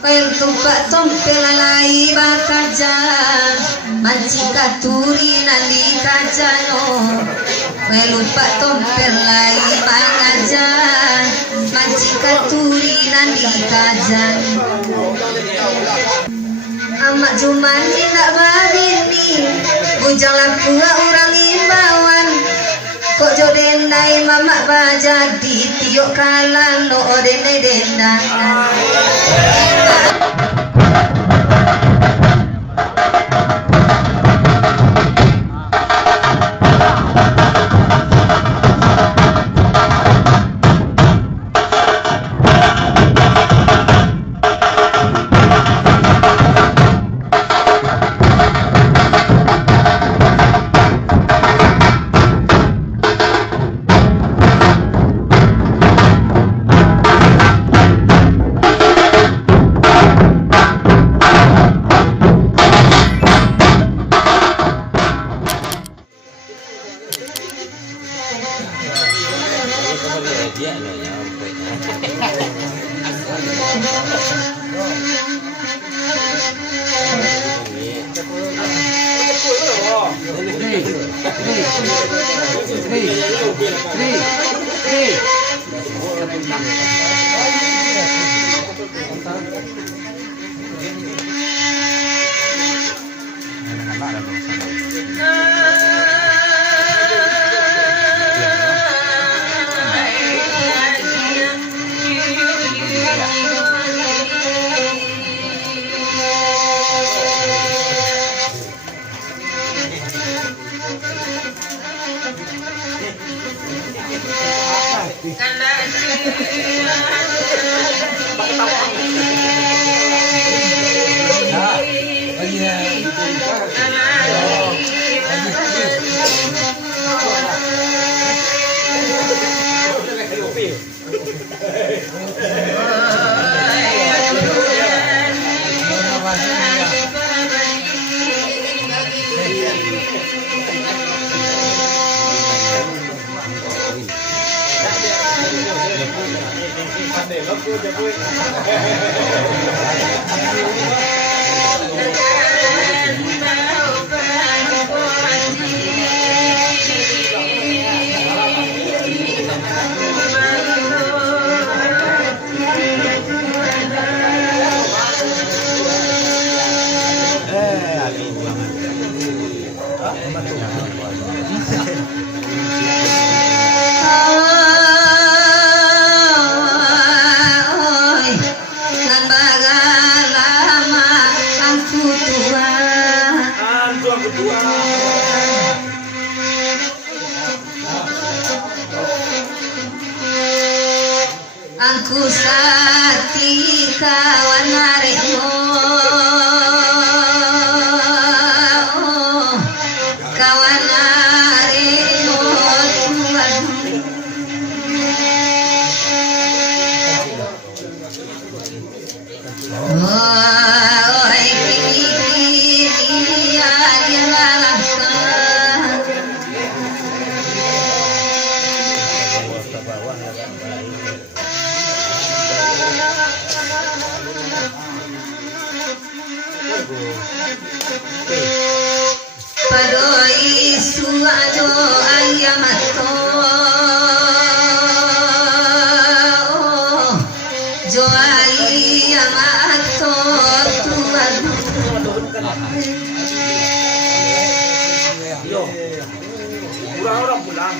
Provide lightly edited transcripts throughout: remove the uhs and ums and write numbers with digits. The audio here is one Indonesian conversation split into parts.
Pel tumpak tompel alai bakaja mancika turi nali kajano. Pel tumpak tompel alai bakaja mancika turi nali kajan. Amak cuman tidak badini bujang laku orang imbauan. Kok jodendai mamak bajadi tiok kalang no odendai dendang. Angku sati kawan aremo kawan aremo Tuhan. Oi kini ya dilalahkan. Padoi suado ayamato jo ayamato Tuhan. Yo, orang pulang.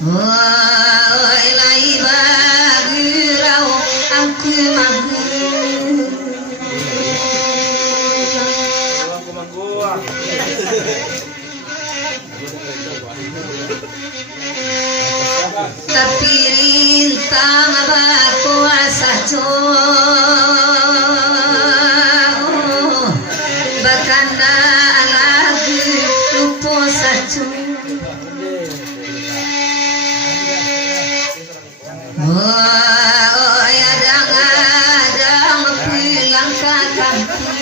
Oi lai bagurau aku mahu. Tapi rintang berkuasa bakanda lagu lupa satu. Oh adang-adang pulang ke kampung.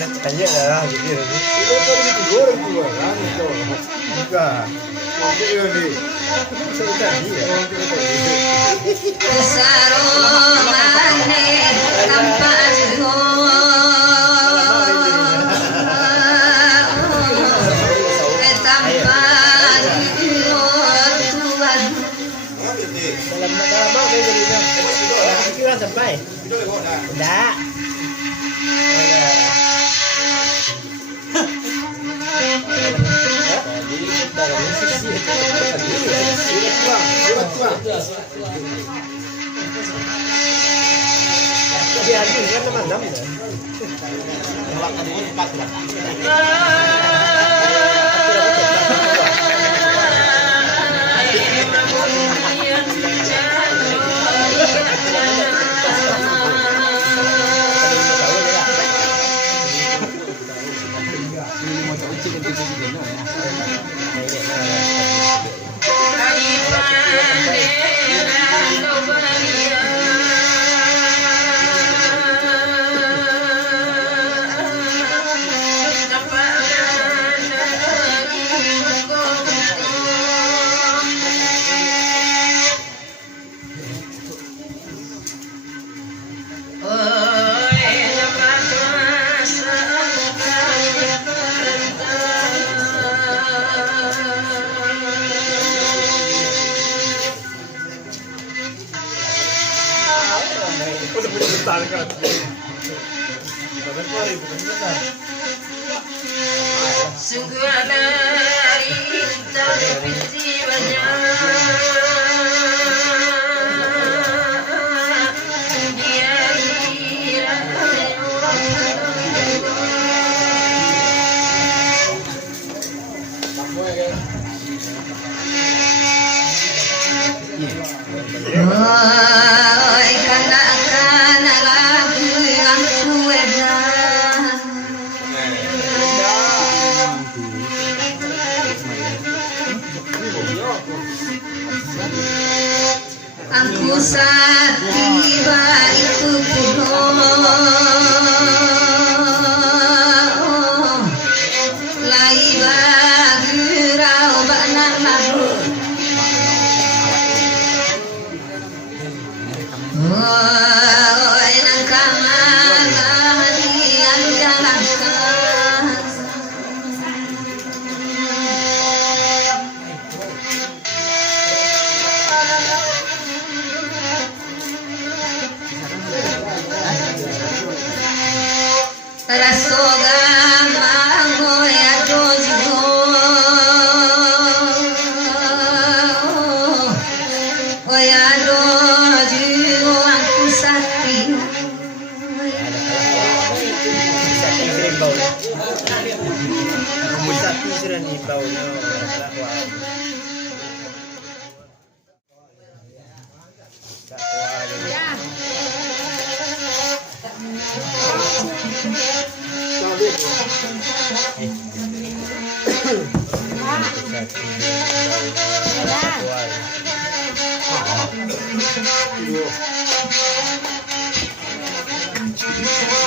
tanya lah gitu ya. Itu kan digoreng juga kan itu. Enggak. Oke ini. Saya tadi ya. Besaro mane tanpa ajo tanpa Tuhan. Kalau mau jadi kira sampai. Enggak. Dia hadir kan teman-teman ya. Sungguh dari tapi banyak dia kira oi kana lagu yang kuedan aku saat tiba itu kuno lai bagurau banan lalu oi nang kamana yang jalankan rasoga mango ya dojo oh ya dojo aku sakti Sapi sudah di bawahnya.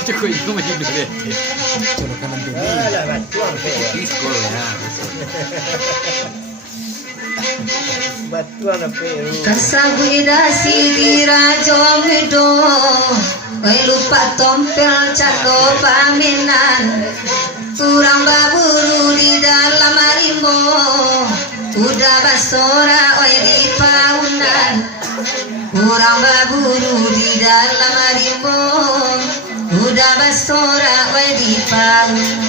Cukup itu masih dulu deh. Alah, batuan pe. Disco ya. Batuan pe. kasaguida sidira jomido oi lupa tompel cako paminan kurang baburu di dalam harimbo udah basora oi di paunan kurang baburu di dalam harimbo udah basora oi di paunan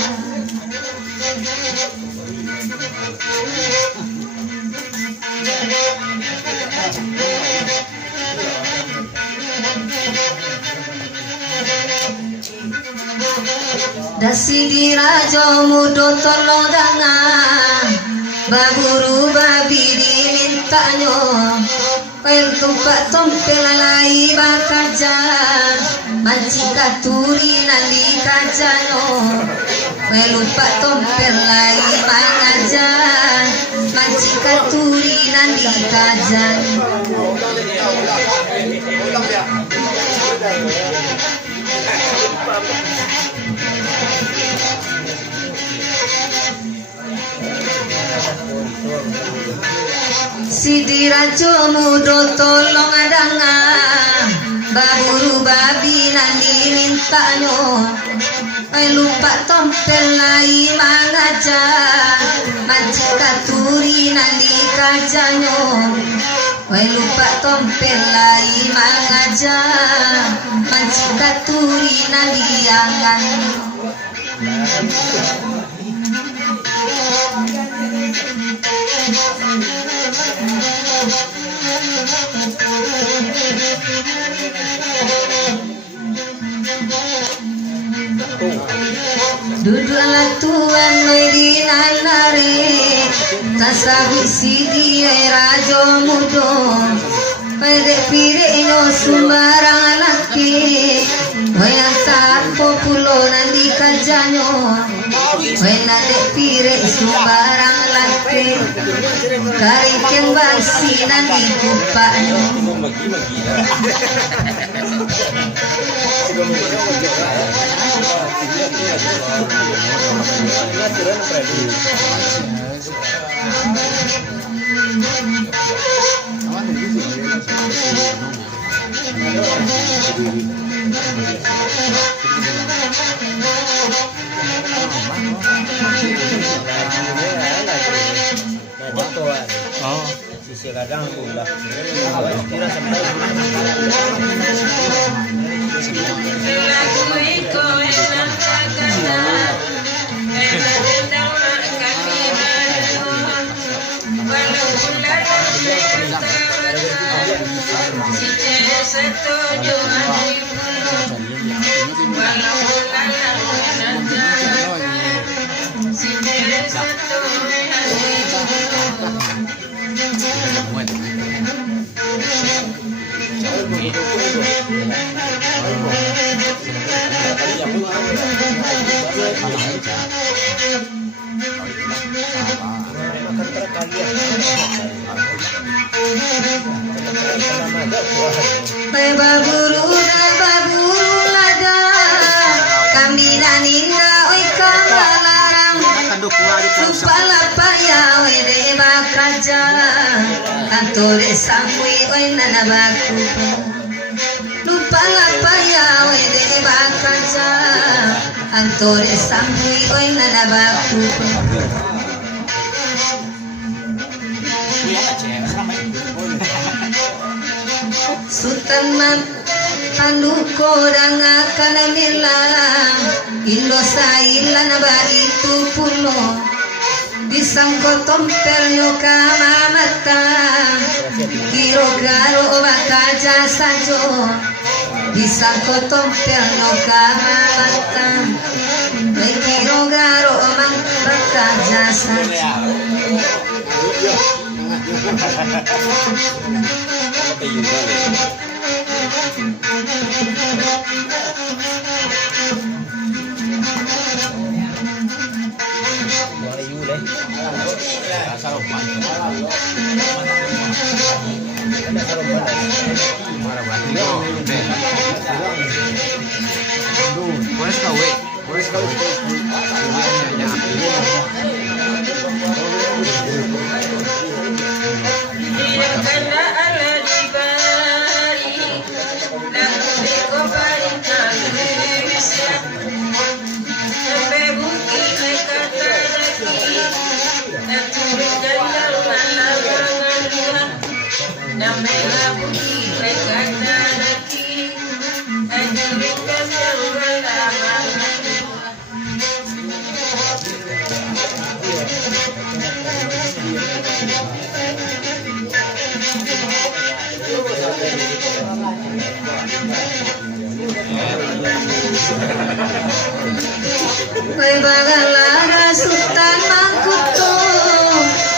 dasi dirajo mudo tolong dangan baburu babi dimintanyo el tumpak tompel alai bakajan mancing katuri nali kajano el tumpak tompel lai mangajan mancing katuri nali kajan Sidi Rajo mudo tolong adangan baburu babi nani mintanyo ay lupa tompel lai mangaja mancika turi nani kajanyo ay lupa tompel lai mangaja mancika turi nani angan. Duduklah tuan medinanare tasabi sidi rajo mudo pede pirenyo sumbarang laki wayang tak populo nandi kajanyo wayang dek pire sumbarang laki karikeng basi nandi kupanyo. Sisi kadang pula. Kira sampai. Baburu lada kami daninda oi kamalarang lupa lapaya oi de bakaja antore samui oi nanabaku lupa lapaya oi de bakaja antore samui oi nanabaku. Sultan Panduko dan akanamila Indosaila naba itu pulo disangko tompelnya kamamata kiro garo bakaja sajo disangko tompelnya kamamata kiro garo bakaja sajo. Bagalara Sultan Mangkuto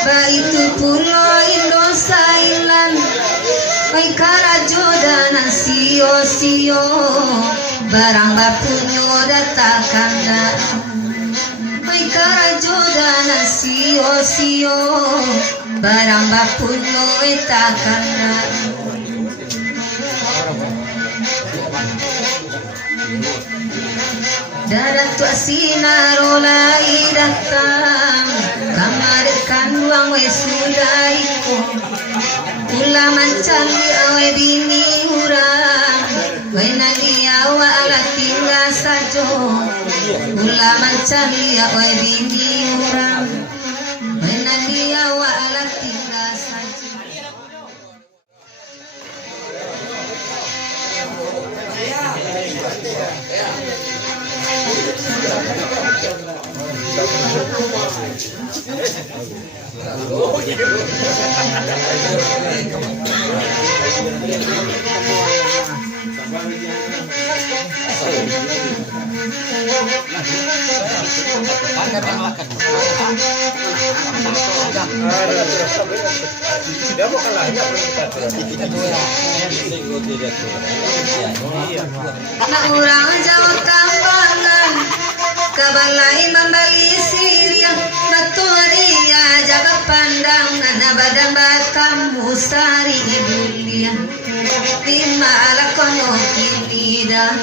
Baitu Pulo Indosailan Oi Karajodan sio-sio Barang bapunyo datakanda Oi Karajodan sio-sio Barang bapunyo datakanda. Daratu sinarolai datang kamar kanduang wesudaiku Ulah mancan di awe bini urang Waina dia wa ala tinggal sajo Ulah mancan di awe bini urang Waina dia wa ala tinggal sajo Dia mau kalah ya. Na urang Jawa Kambangan Kabalai membali Syria Naturia jaga pandangan Abadang kamu sari ibulia Lima lakono kinida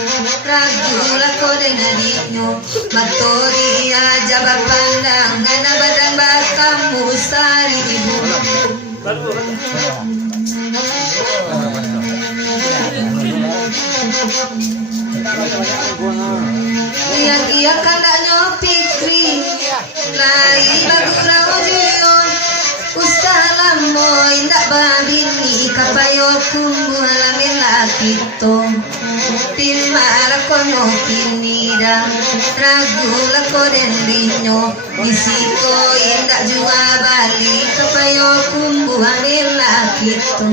Ragu lakone nadinyo Matoria jaga pandangan Abadang kamu sari ibulia Iya kandaknya pikri Lai bagurau jion Ustalam mo indak babini Kapayo kumbu alamin lakito Timara kono kinida Ragu lako dendinyo Isiko indak jua bali Kapayo kumbu alamin lakito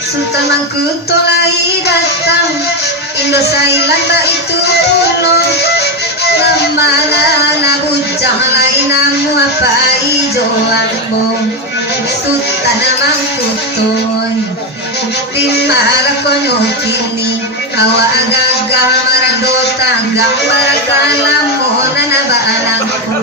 Sultan Mangkuto lagi datang Indosailan ba itu puno Lemana na bujang lain namu apa ijo ambo Sultan Mangkuto Timara konyo kini Awa agaga marandota Gambar kalamo nanaba anakku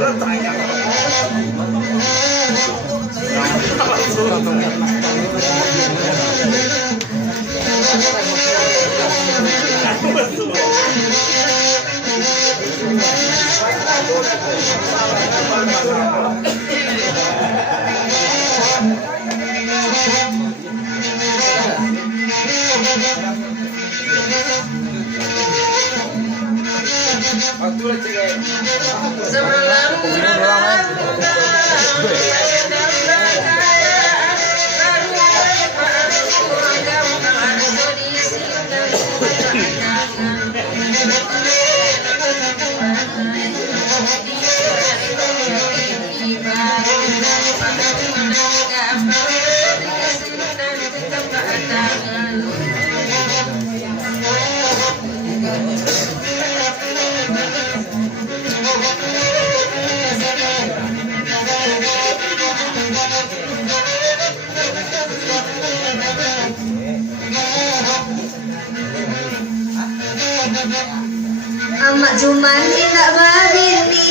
Amak cuman indak babini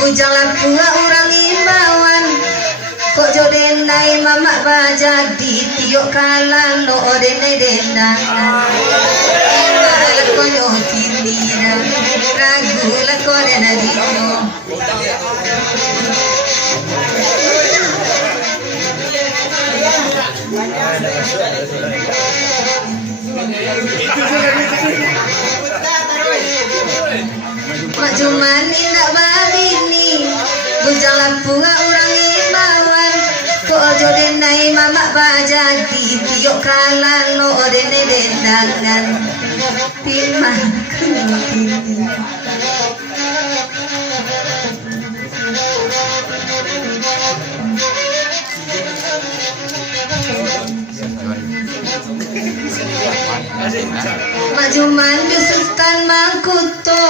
Bujang lapua orang imbauan Kok jodendai mamak bajadi Tiok kalang lo odendai dendangan Ima lakonyo kinira Ragu lakone nadino Mak cuman indak babini Bujang lapua orang imbauan Kok ojo denai mamak bajadi Tiok kalang lo denai dendangan Timah kini Majuman di Sultan Mangkuto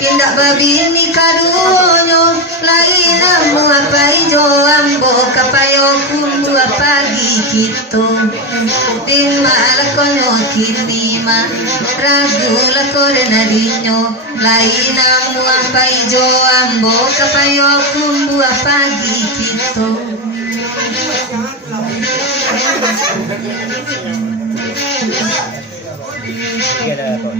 Indak babini kadunyo Laina mu apa ijo ambo Kapayo kumbu pagi gitu Din malakonyo kinima Ragu lako denadinyo Laina mu apa ijo ambo Kapayo kumbu pagi gitu Tiga dah kau.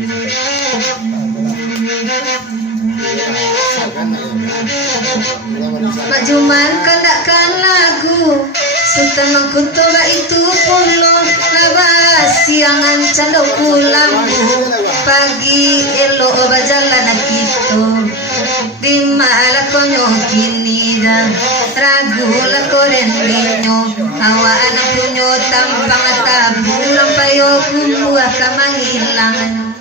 Amak Juman kandakan lagu Sultan Mangkutoba itu pulo Labas siangan candau kulambu Pagi elo bajalan nakito Dimala konyo kinida Ragu lako rendiño Hawa anak punyo tampang tabu Lampayo kumbuah kamangilangan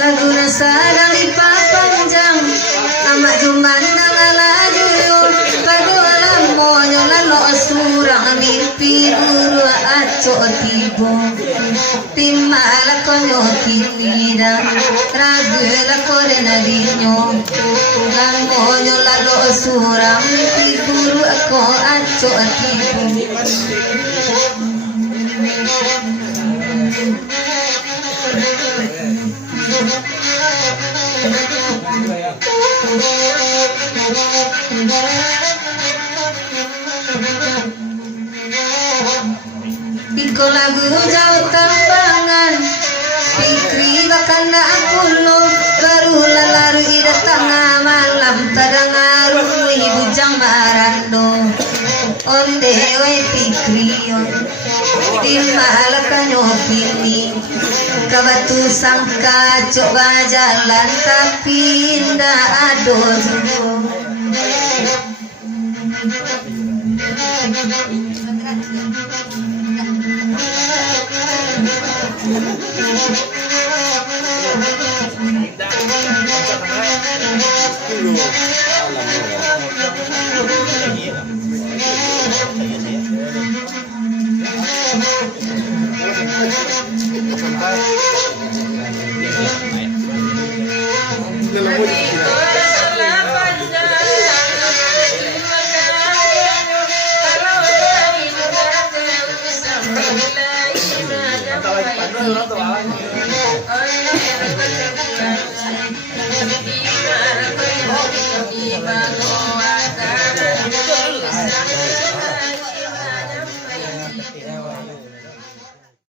Lagu nasadang ipapanjang Amak Juman nangalagu yun Lagu alam mo nyo lalo surang mimpi guru aco tibo Timala ko nyo tinida Ragu lako rin na rinyo Gamo nyo lalo surang mimpi guru ako aco tibo Iko lagu jauh tambangan Fikri bakal na akulo Baru lalaru ida tengah malam Tadang arum bujang marando Onde we fikri Dimala kanyo kini Kabatu sangka coba jalan Tapi indah ado jumbo Dulu.